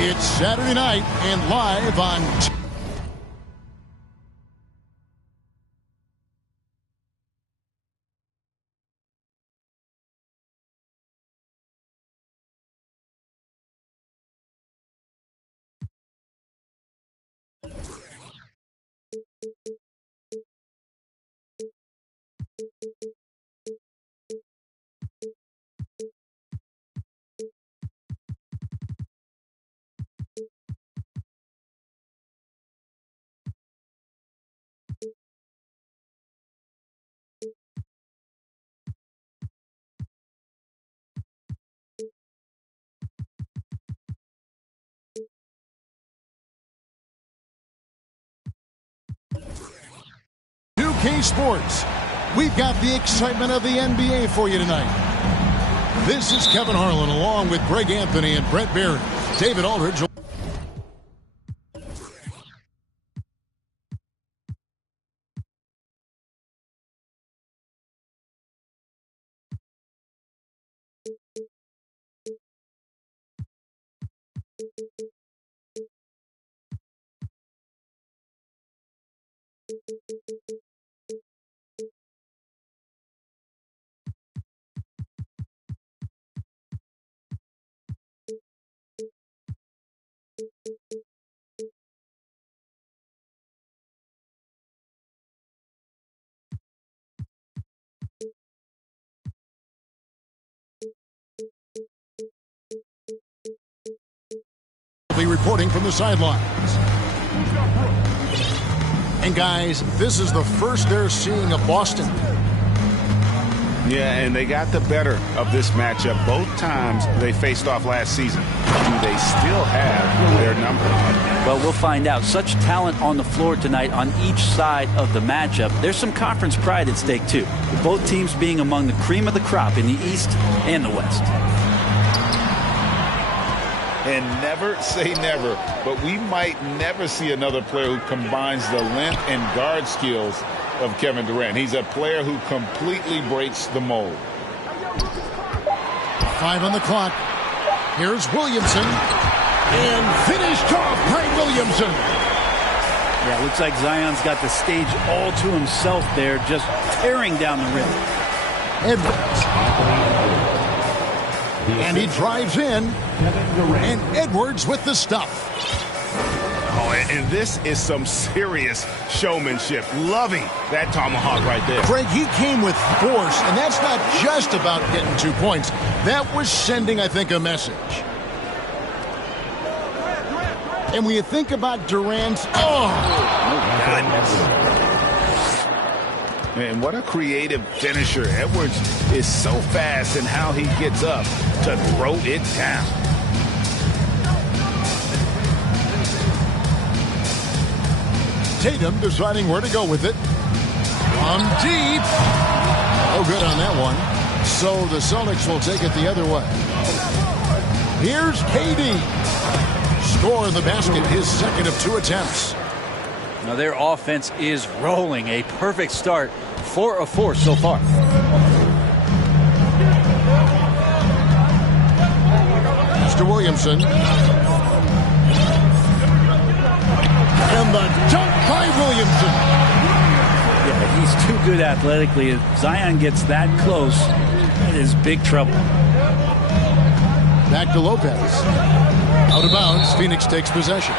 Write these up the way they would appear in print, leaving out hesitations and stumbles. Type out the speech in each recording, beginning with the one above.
It's Saturday night and live on UK Sports. We've got the excitement of the NBA for you tonight. This is Kevin Harlan along with Greg Anthony and Brent Barry. David Aldridge. Reporting from the sidelines. And guys, this is the first they're seeing of Boston. Yeah, and they got the better of this matchup both times they faced off last season. Do they still have their number? Well, we'll find out. Such talent on the floor tonight on each side of the matchup. There's some conference pride at stake, too, with both teams being among the cream of the crop in the East and the West. And never say never, but we might never see another player who combines the length and guard skills of Kevin Durant. He's a player who completely breaks the mold. 5 on the clock. Here's Williamson. And finished off by Williamson. Yeah, looks like Zion's got the stage all to himself there, just tearing down the rim. Edwards. And he drives in, and Edwards with the stuff. Oh, and this is some serious showmanship. Loving that tomahawk right there. Greg, he came with force, and that's not just about getting 2 points. That was sending, I think, a message. And when you think about Durant's, And what a creative finisher. Edwards is so fast in how he gets up to throw it down. Tatum deciding where to go with it. From deep. Oh, good on that one. So the Celtics will take it the other way. Here's KD. Score the basket, his second of 2 attempts. Now their offense is rolling. A perfect start. 4 of 4 so far. Mr. Williamson. And the dunk by Williamson. Yeah, he's too good athletically. If Zion gets that close, it is big trouble. Back to Lopez. Out of bounds. Phoenix takes possession.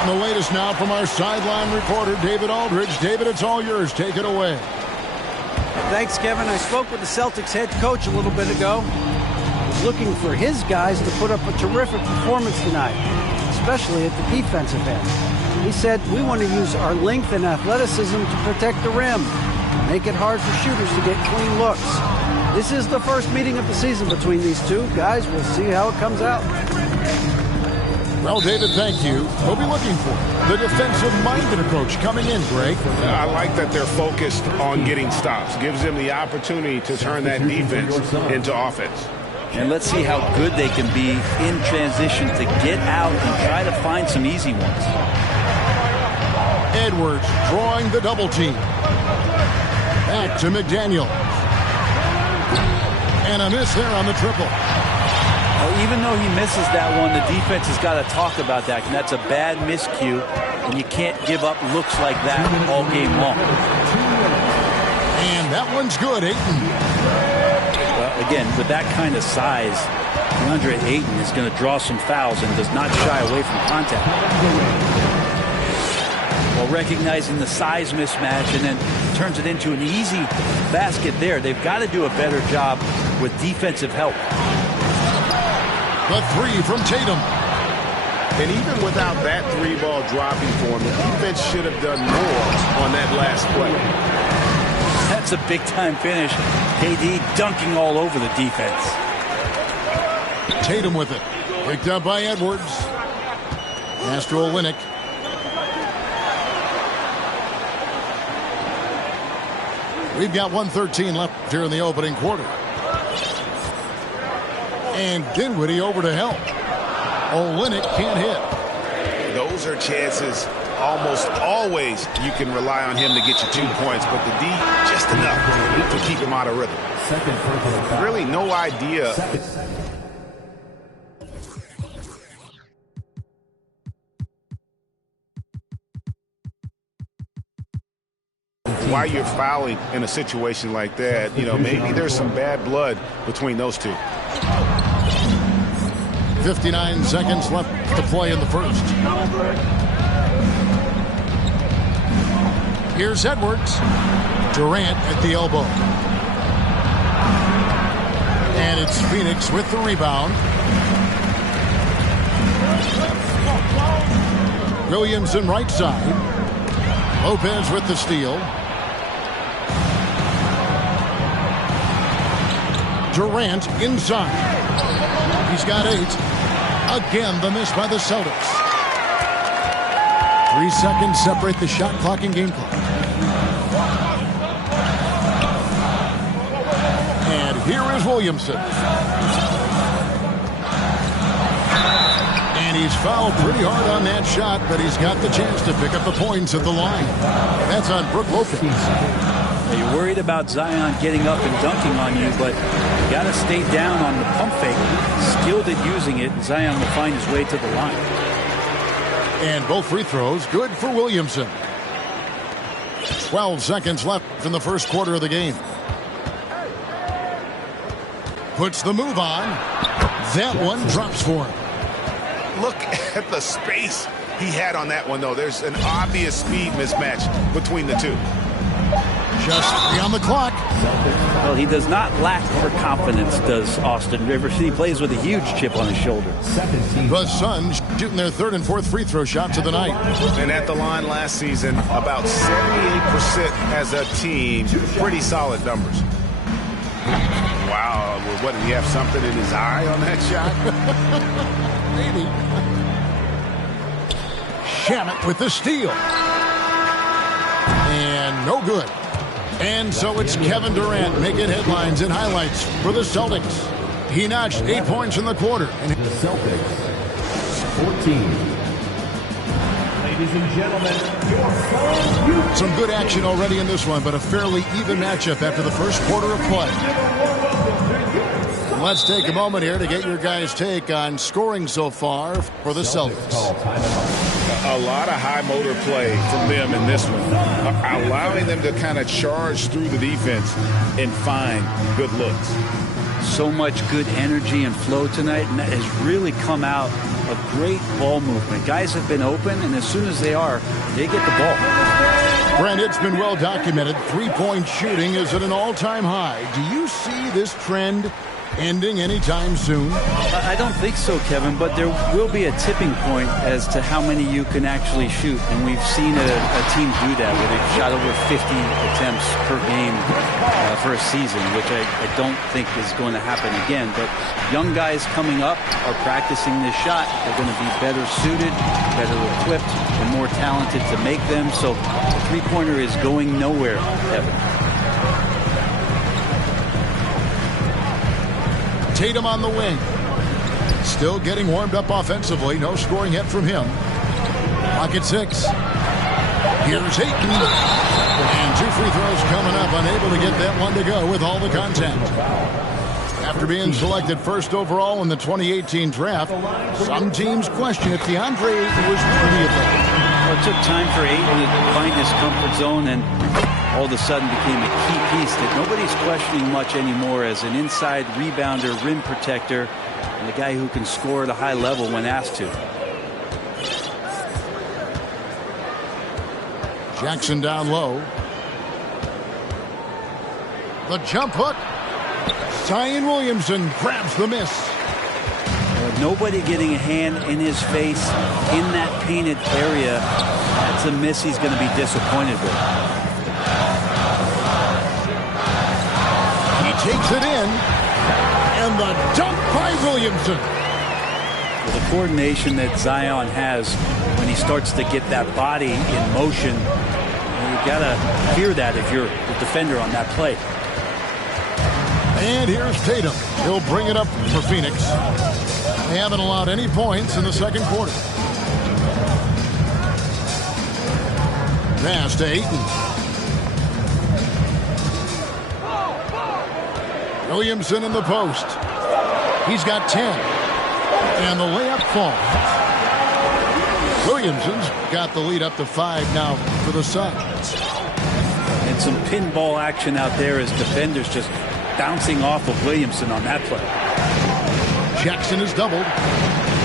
And the latest now from our sideline reporter, David Aldridge. David, it's all yours. Take it away. Thanks, Kevin. I spoke with the Celtics head coach a little bit ago. He's looking for his guys to put up a terrific performance tonight, especially at the defensive end. He said, we want to use our length and athleticism to protect the rim, make it hard for shooters to get clean looks. This is the first meeting of the season between these two guys. We'll see how it comes out. Well, David, thank you. We'll be looking for the defensive-minded approach coming in, Greg. I like that they're focused on getting stops. Gives them the opportunity to turn that defense into offense. And let's see how good they can be in transition to get out and try to find some easy ones. Edwards drawing the double team. Back to McDaniel. And a miss there on the triple. Well, even though he misses that one, the defense has got to talk about that. And that's a bad miscue, and you can't give up looks like that all game long. And that one's good, Ayton. Well, again, with that kind of size, DeAndre Ayton is going to draw some fouls and does not shy away from contact. Well, recognizing the size mismatch and then turns it into an easy basket there. They've got to do a better job with defensive help. The three from Tatum. And even without that three-ball dropping for him, the defense should have done more on that last play. That's a big-time finish. KD dunking all over the defense. Tatum with it. Picked up by Edwards. Castro Olynyk. We've got 1:13 left here in the opening quarter. And Dinwiddie over to help. Olynyk can't hit. Those are chances almost always you can rely on him to get you 2 points, but the D just enough to keep him out of rhythm. Really no idea. Why you're fouling in a situation like that. You know, maybe there's some bad blood between those two. 59 seconds left to play in the first. Here's Edwards. Durant at the elbow. And it's Phoenix with the rebound. Williamson right side. Lopez with the steal. Durant inside. He's got 8. Again, the miss by the Celtics. 3 seconds separate the shot clock and game clock. And here is Williamson. And he's fouled pretty hard on that shot, but he's got the chance to pick up the points at the line. That's on Brook Lopez. You're worried about Zion getting up and dunking on you, but you got to stay down on the pump fake. Skilled at using it, and Zion will find his way to the line. And both free throws good for Williamson. 12 seconds left in the first quarter of the game. Puts the move on. That one drops for him. Look at the space he had on that one, though. There's an obvious speed mismatch between the two. Just 3 on the clock. Well, he does not lack for confidence, does Austin Rivers. He plays with a huge chip on his shoulder. The Suns shooting their 3rd and 4th free throw shots of the night. And at the line last season, about 78% as a team. Pretty solid numbers. Wow. What, did he have something in his eye on that shot? Maybe. Shamet with the steal. And no good. And so it's Kevin Durant making headlines and highlights for the Celtics. He notched 8 points in the quarter. And the Celtics, 14. Ladies and gentlemen, some good action already in this one, but a fairly even matchup after the first quarter of play. Let's take a moment here to get your guys' take on scoring so far for the Celtics. A lot of high motor play from them in this one, allowing them to kind of charge through the defense and find good looks. So much good energy and flow tonight, and that has really come out of great ball movement. Guys have been open, and as soon as they are, they get the ball. Brent, it's been well documented. Three-point shooting is at an all-time high. Do you see this trend ending anytime soon? I don't think so, Kevin, but there will be a tipping point as to how many you can actually shoot. And we've seen a team do that where they've shot over 50 attempts per game for a season, which I don't think is going to happen again. But young guys coming up are practicing this shot. They're going to be better suited, better equipped, and more talented to make them. So the three-pointer is going nowhere, Kevin. Tatum on the wing. Still getting warmed up offensively. No scoring yet from him. Clock at 6. Here's Ayton. And 2 free throws coming up. Unable to get that one to go with all the contact. After being selected first overall in the 2018 draft, some teams question if DeAndre Ayton was worthy of that. Well, it took time for Ayton to find his comfort zone and all of a sudden became a key piece that nobody's questioning much anymore as an inside rebounder, rim protector, and a guy who can score at a high level when asked to. Jackson down low. The jump hook. Zion Williamson grabs the miss. Nobody getting a hand in his face in that painted area. That's a miss he's going to be disappointed with. He takes it in. And the dunk by Williamson. Well, the coordination that Zion has when he starts to get that body in motion, you got to fear that if you're the defender on that play. And here's Tatum. He'll bring it up for Phoenix. They haven't allowed any points in the second quarter. Pass to Ayton. Williamson in the post. He's got 10. And the layup falls. Williamson's got the lead up to 5 now for the Suns. And some pinball action out there as defenders just bouncing off of Williamson on that play. Jackson is doubled.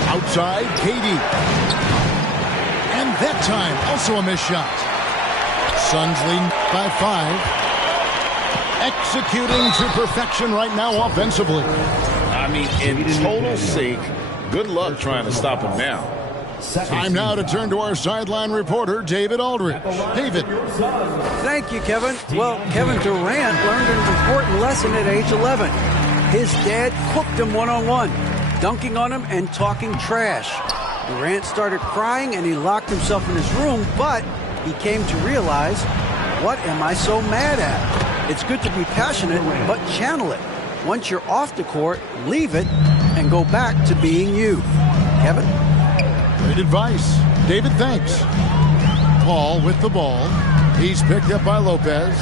Outside, KD. And that time, also a missed shot. Suns lead by 5. Executing to perfection right now offensively. I mean, in total sync. Good luck trying to stop him now. Time now to turn to our sideline reporter, David Aldridge. David. Thank you, Kevin. Well, Kevin Durant learned an important lesson at age 11. His dad cooked him one-on-one, dunking on him and talking trash. Durant started crying and he locked himself in his room, but he came to realize, what am I so mad at? It's good to be passionate, but channel it. Once you're off the court, leave it and go back to being you. Kevin? Great advice. David, thanks. Paul with the ball. He's picked up by Lopez.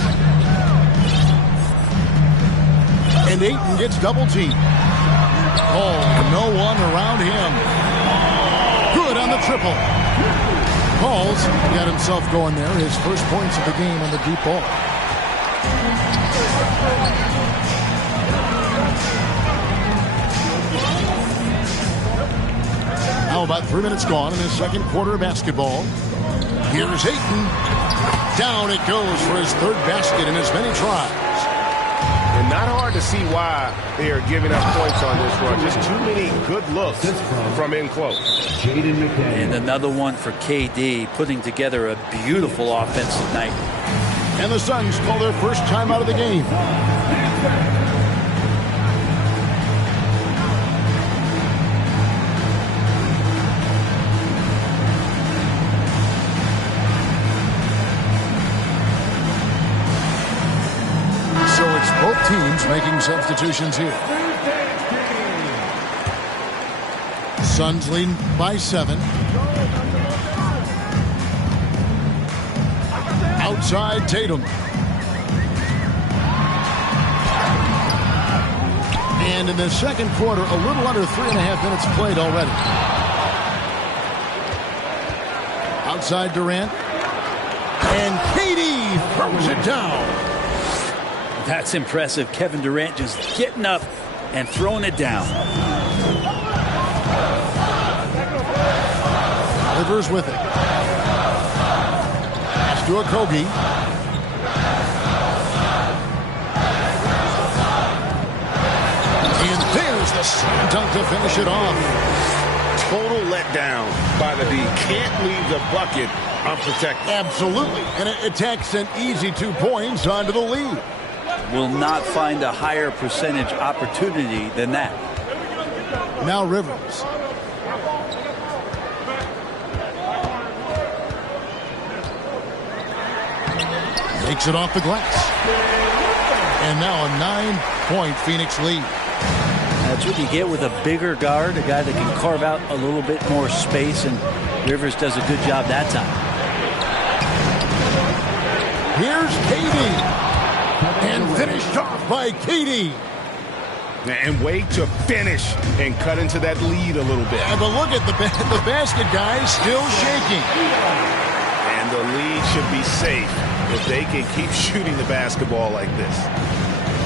And Ayton gets double teamed. Oh, no one around him. Good on the triple. Paul's got himself going there. His first points of the game on the deep ball. Now about 3 minutes gone in his second quarter of basketball. Here's Ayton. Down it goes for his third basket in as many tries. And not hard to see why they are giving up points on this run. Just too many good looks from in close. And another one for KD, putting together a beautiful offensive night. And the Suns call their first time out of the game. Both teams making substitutions here. Suns lead by 7. Outside Tatum. And in the second quarter, a little under 3.5 minutes played already. Outside Durant. And KD throws it down. That's impressive. Kevin Durant just getting up and throwing it down. Rivers with it. Pass to Okogie. And there's the slam dunk to finish it off. Total letdown by the D. Can't leave the bucket unprotected. Absolutely. And it takes an easy 2 points onto the lead. Will not find a higher percentage opportunity than that. Now Rivers. Makes it off the glass. And now a 9-point Phoenix lead. That's what you get with a bigger guard, a guy that can carve out a little bit more space, and Rivers does a good job that time. Here's KD. And finished off by KD. And way to finish and cut into that lead a little bit. Yeah, but look at the basket, guys, still shaking. And the lead should be safe if they can keep shooting the basketball like this.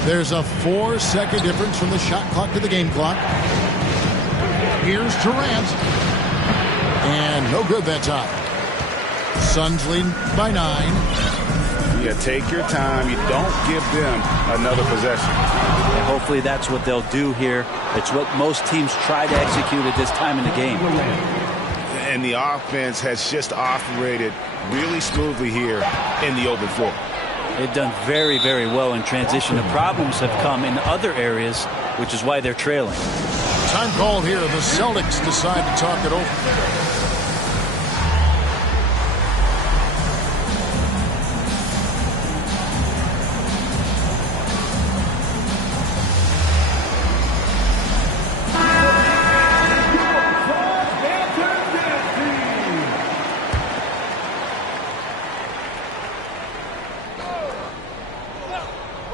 There's a 4-second difference from the shot clock to the game clock. Here's Durant. And no good that time. Suns lead by 9. Yeah, take your time. You don't give them another possession. And hopefully that's what they'll do here. It's what most teams try to execute at this time in the game. And the offense has just operated really smoothly here in the open floor. They've done very, very well in transition. The problems have come in other areas, which is why they're trailing. Time called here. The Celtics decide to talk it over.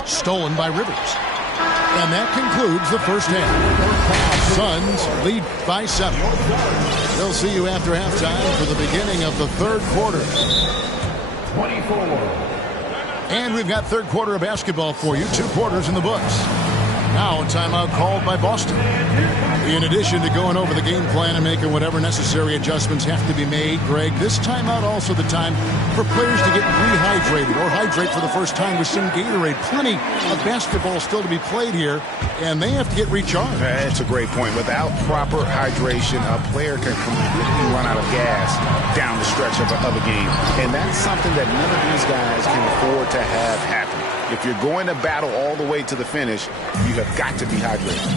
Stolen by Rivers. And that concludes the first half. Suns lead by 7. We'll see you after halftime for the beginning of the third quarter. 24. And we've got third quarter of basketball for you. 2 quarters in the books. Now a timeout called by Boston. In addition to going over the game plan and making whatever necessary adjustments have to be made, Greg, this timeout also the time for players to get rehydrated or hydrate for the first time with some Gatorade. Plenty of basketball still to be played here, and they have to get recharged. That's a great point. Without proper hydration, a player can completely run out of gas down the stretch of a game. And that's something that none of these guys can afford to have happen. If you're going to battle all the way to the finish, you have got to be hydrated.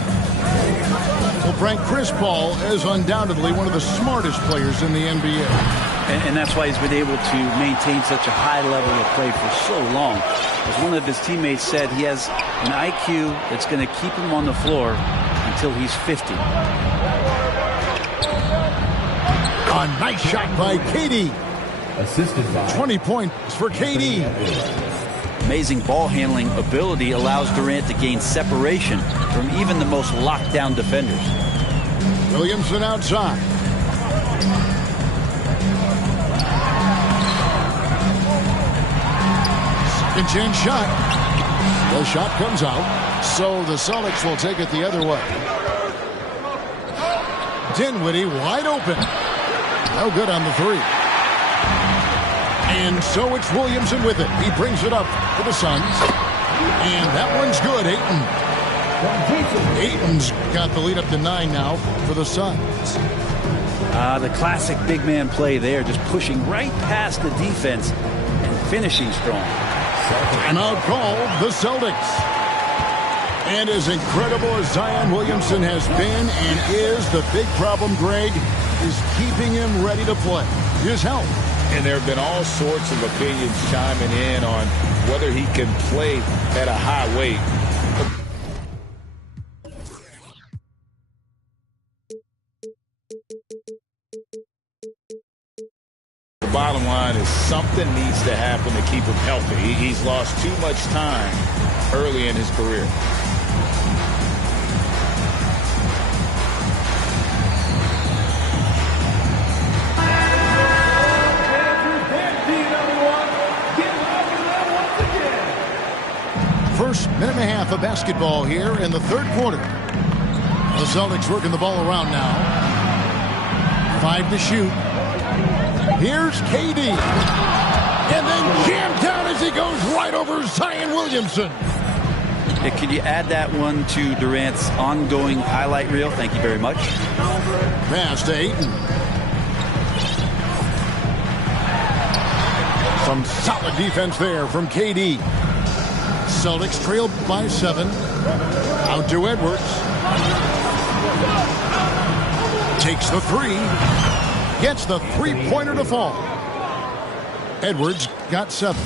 Well, Frank, Chris Paul is undoubtedly one of the smartest players in the NBA. And that's why he's been able to maintain such a high level of play for so long. As one of his teammates said, he has an IQ that's going to keep him on the floor until he's 50. A nice shot by KD. Assisted by 20 points for KD. Amazing ball handling ability allows Durant to gain separation from even the most locked down defenders. Williamson outside. Second chance shot. The shot comes out, so the Celtics will take it the other way. Dinwiddie wide open. No good on the 3. And so it's Williamson with it. He brings it up for the Suns. And that one's good. Ayton's got the lead up to 9 now for the Suns. The classic big man play there, just pushing right past the defense and finishing strong. And out called the Celtics. And as incredible as Zion Williamson has been and is, the big problem, Greg, is keeping him ready to play. His health. And there have been all sorts of opinions chiming in on whether he can play at a high weight. The bottom line is something needs to happen to keep him healthy. He's lost too much time early in his career. First minute and a half of basketball here in the third quarter. The Celtics working the ball around now. 5 to shoot. Here's KD. And then jammed down as he goes right over Zion Williamson. Yeah, could you add that one to Durant's ongoing highlight reel? Thank you very much. Pass to Ayton. Some solid defense there from KD. Celtics trailed by 7. Out to Edwards. Takes the 3. Gets the 3-pointer to fall. Edwards got 7.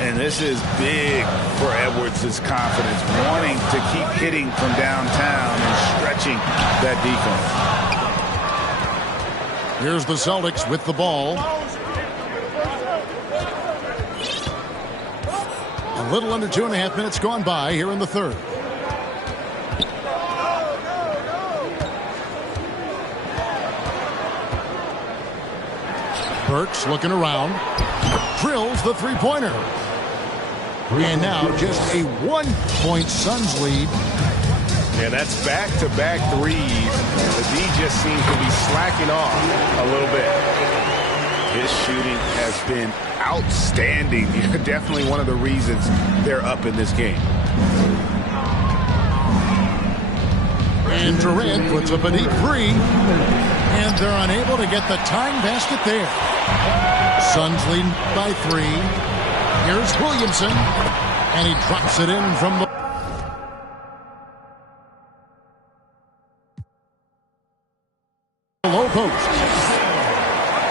And this is big for Edwards' confidence, wanting to keep hitting from downtown and stretching that defense. Here's the Celtics with the ball. A little under 2.5 minutes gone by here in the third. Burks looking around. Drills the three-pointer. And now just a 1-point Suns lead. Yeah, that's back-to-back threes. The D just seems to be slacking off a little bit. His shooting has been outstanding. Definitely one of the reasons they're up in this game. And Durant puts up a deep three. And they're unable to get the tying basket there. Suns lead by 3. Here's Williamson. And he drops it in from the low post.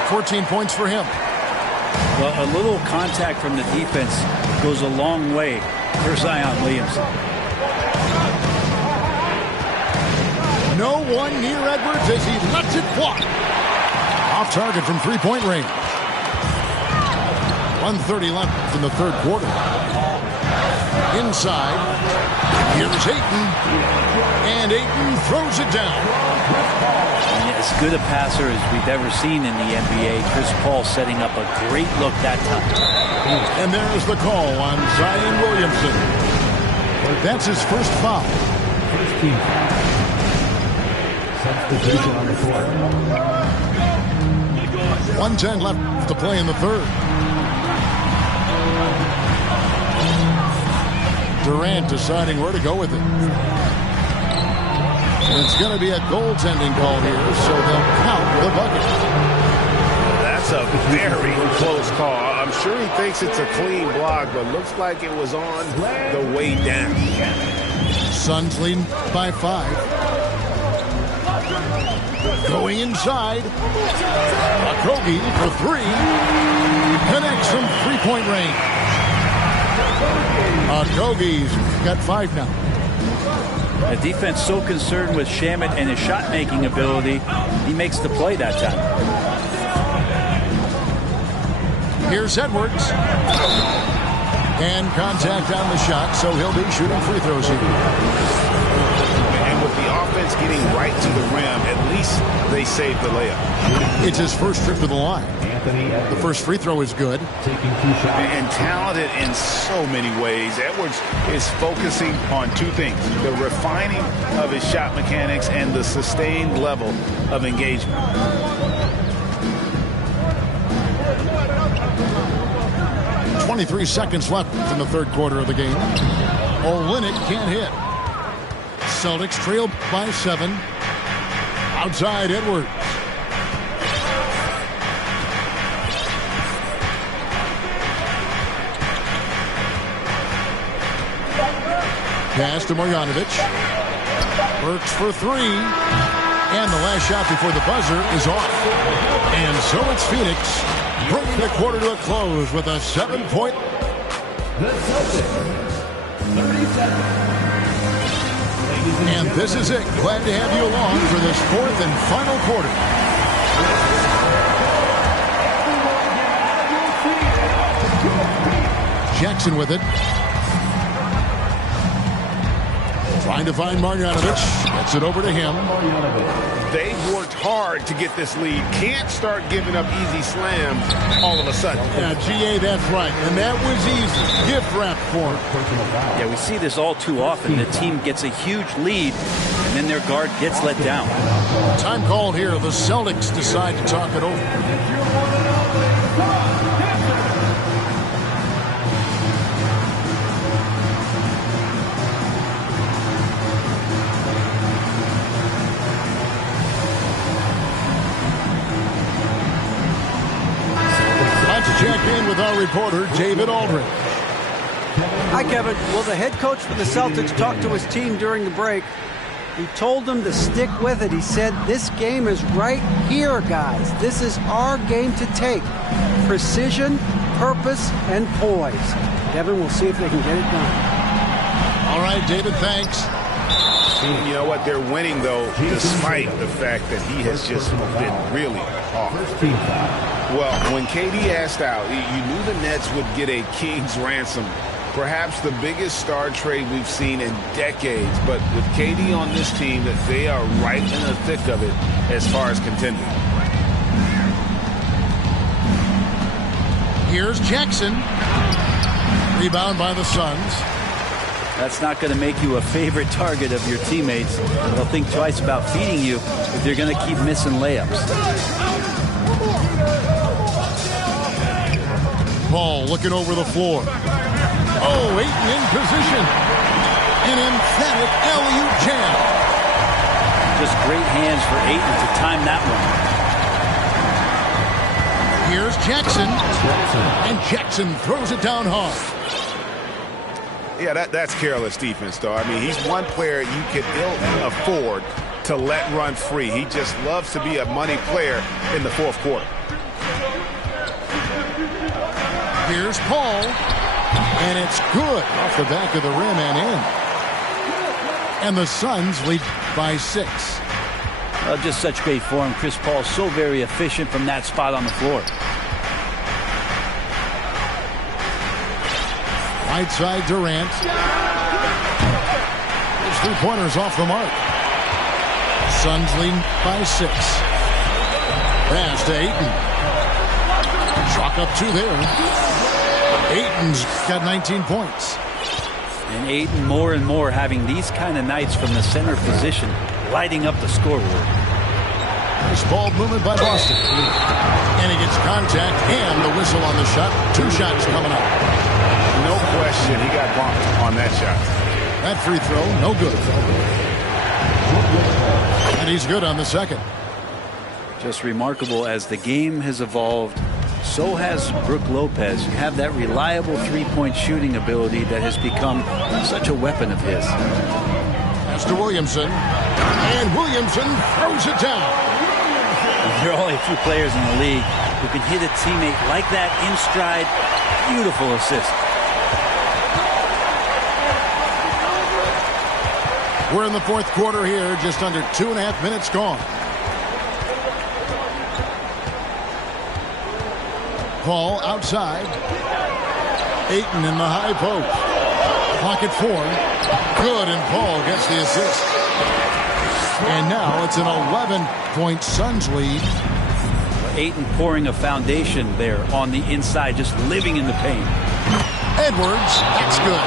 14 points for him. Well, a little contact from the defense goes a long way for Zion Williamson. No one near Edwards as he lets it fly. Off target from three-point range. 1:30 left in the third quarter. Inside. Here's Ayton. And Ayton throws it down. And as good a passer as we've ever seen in the NBA. Chris Paul setting up a great look that time. And there's the call on Zion Williamson. That's his first foul. First team foul. Substitution on the court. 1:10 left to play in the third. Durant deciding where to go with it. It's going to be a goaltending call here, so they'll count the bucket. That's a very close call. I'm sure he thinks it's a clean block, but looks like it was on the way down. Suns lead by 5. Going inside. Okogie for 3. Connects from three-point range. Okogie's got 5 now. The defense so concerned with Shamet and his shot-making ability, he makes the play that time. Here's Edwards. And contact on the shot, so he'll be shooting free throws here. And with the offense getting right to the rim, at least they saved the layup. It's his first trip to the line. The first free throw is good. Taking 2 shots. And talented in so many ways. Edwards is focusing on 2 things: the refining of his shot mechanics and the sustained level of engagement. .23 seconds left in the third quarter of the game. Olynyk can't hit. Celtics trail by 7. Outside Edwards. Pass to Marjanovic. Works for 3. And the last shot before the buzzer is off. And so it's Phoenix bringing the quarter to a close with a 7-point. The Celtics. 37. And this is it. Glad to have you along for this 4th and final quarter. Jackson with it. Trying to find Marjanovic. Gets it over to him. They've worked hard to get this lead. Can't start giving up easy slams all of a sudden. Yeah, GA, that's right. And that was easy. Gift wrap for him. Yeah, we see this all too often. The team gets a huge lead, and then their guard gets let down. Time called here. The Celtics decide to talk it over. Check in with our reporter, David Aldridge. Hi, Kevin. Well, the head coach for the Celtics talked to his team during the break. He told them to stick with it. He said, this game is right here, guys. This is our game to take. Precision, purpose, and poise. Kevin, we'll see if they can get it done. All right, David, thanks. You know what? They're winning, though, despite the fact that he has just been really off. First team foul. Well, when KD asked out, you knew the Nets would get a king's ransom. Perhaps the biggest star trade we've seen in decades. But with KD on this team, that they are right in the thick of it as far as contending. Here's Jackson. Rebound by the Suns. That's not going to make you a favorite target of your teammates. They'll think twice about feeding you if you're going to keep missing layups. Paul looking over the floor. Oh, Ayton in position. An emphatic alley-oop jam. Just great hands for Ayton to time that one. Here's Jackson. And Jackson throws it down hard. Yeah, that's careless defense, though. I mean, he's one player you could ill afford to let run free. He just loves to be a money player in the fourth quarter. Here's Paul. And it's good off the back of the rim and in. And the Suns lead by 6. Just such great form. Chris Paul so very efficient from that spot on the floor. Right side Durant. His three-pointers off the mark. Suns lead by 6. Pass to Ayton. Chalk up 2 there. Ayton's got 19 points. And Ayton more and more having these kind of nights from the center position, lighting up the scoreboard. Nice ball movement by Boston. And he gets contact and the whistle on the shot. 2 shots coming up. No question, he got bumped on that shot. That free throw, no good. And he's good on the second. Just remarkable as the game has evolved. So has Brook Lopez. You have that reliable three-point shooting ability that has become such a weapon of his. Pass to Williamson. And Williamson throws it down. There are only a few players in the league who can hit a teammate like that in stride. Beautiful assist. We're in the fourth quarter here, just under 2.5 minutes gone. Paul outside. Ayton in the high post. Clock at 4. Good, and Paul gets the assist. And now it's an 11-point Suns lead. Ayton pouring a foundation there on the inside, just living in the paint. Edwards, that's good.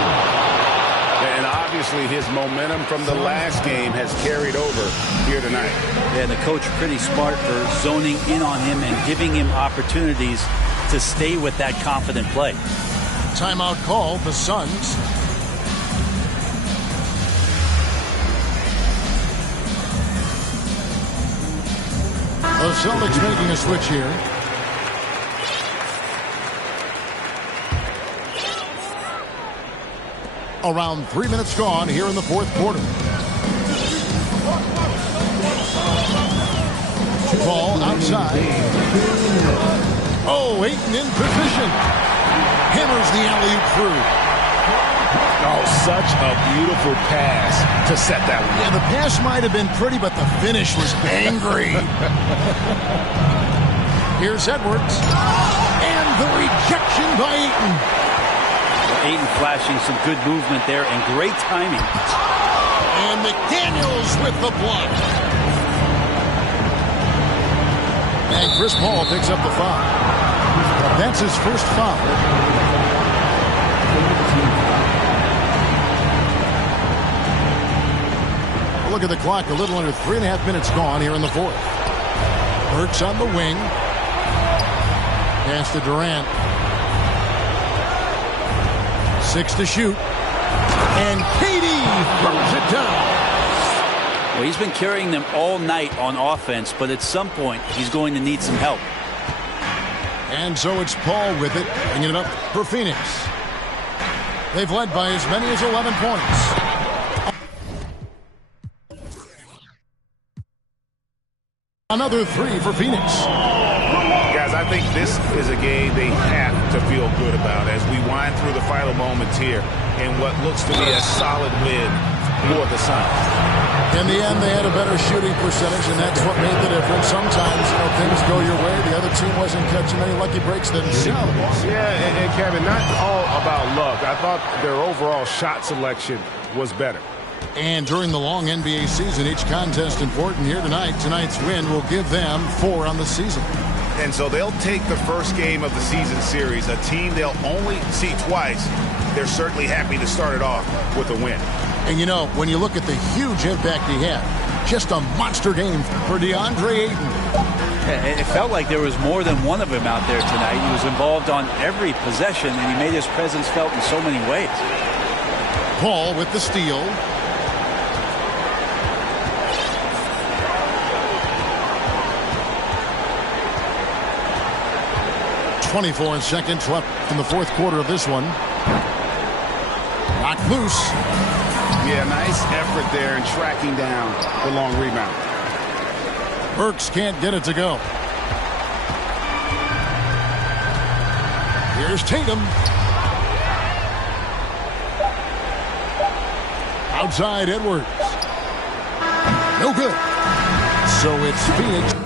And obviously his momentum from the last game has carried over here tonight. Yeah, the coach pretty smart for zoning in on him and giving him opportunities to stay with that confident play. Timeout call, the Suns. The Celtics making a switch here. Around 3 minutes gone here in the fourth quarter. Ball outside. Oh, Ayton in position. Hammers the alley-oop through. Oh, such a beautiful pass to set that one. Yeah, the pass might have been pretty, but the finish was angry. Here's Edwards. And the rejection by Ayton. Ayton flashing some good movement there and great timing. And McDaniels with the block. And Chris Paul picks up the foul. That's his first foul. Look at the clock, a little under 3.5 minutes gone here in the fourth. Burks on the wing. Pass to Durant. 6 to shoot. And KD throws it down. Well, he's been carrying them all night on offense, but at some point he's going to need some help. And so it's Paul with it, bringing it up for Phoenix. They've led by as many as 11 points. Another 3 for Phoenix. Guys, I think this is a game they have to feel good about as we wind through the final moments here in what looks to be a solid win for the Suns. In the end, they had a better shooting percentage, and that's what made the difference. Sometimes, things go your way. The other team wasn't catching any lucky breaks themselves. Yeah, and Kevin, not all about luck. I thought their overall shot selection was better. And during the long NBA season, each contest important here tonight. Tonight's win will give them 4 on the season. And so they'll take the first game of the season series, a team they'll only see twice. They're certainly happy to start it off with a win. And you know, when you look at the huge impact he had, just a monster game for DeAndre Ayton. It felt like there was more than one of him out there tonight. He was involved on every possession, and he made his presence felt in so many ways. Paul with the steal. .24 seconds left in the fourth quarter of this one. Knocked loose. Yeah, nice effort there in tracking down the long rebound. Burks can't get it to go. Here's Tatum. Outside Edwards. No good. So it's Phoenix.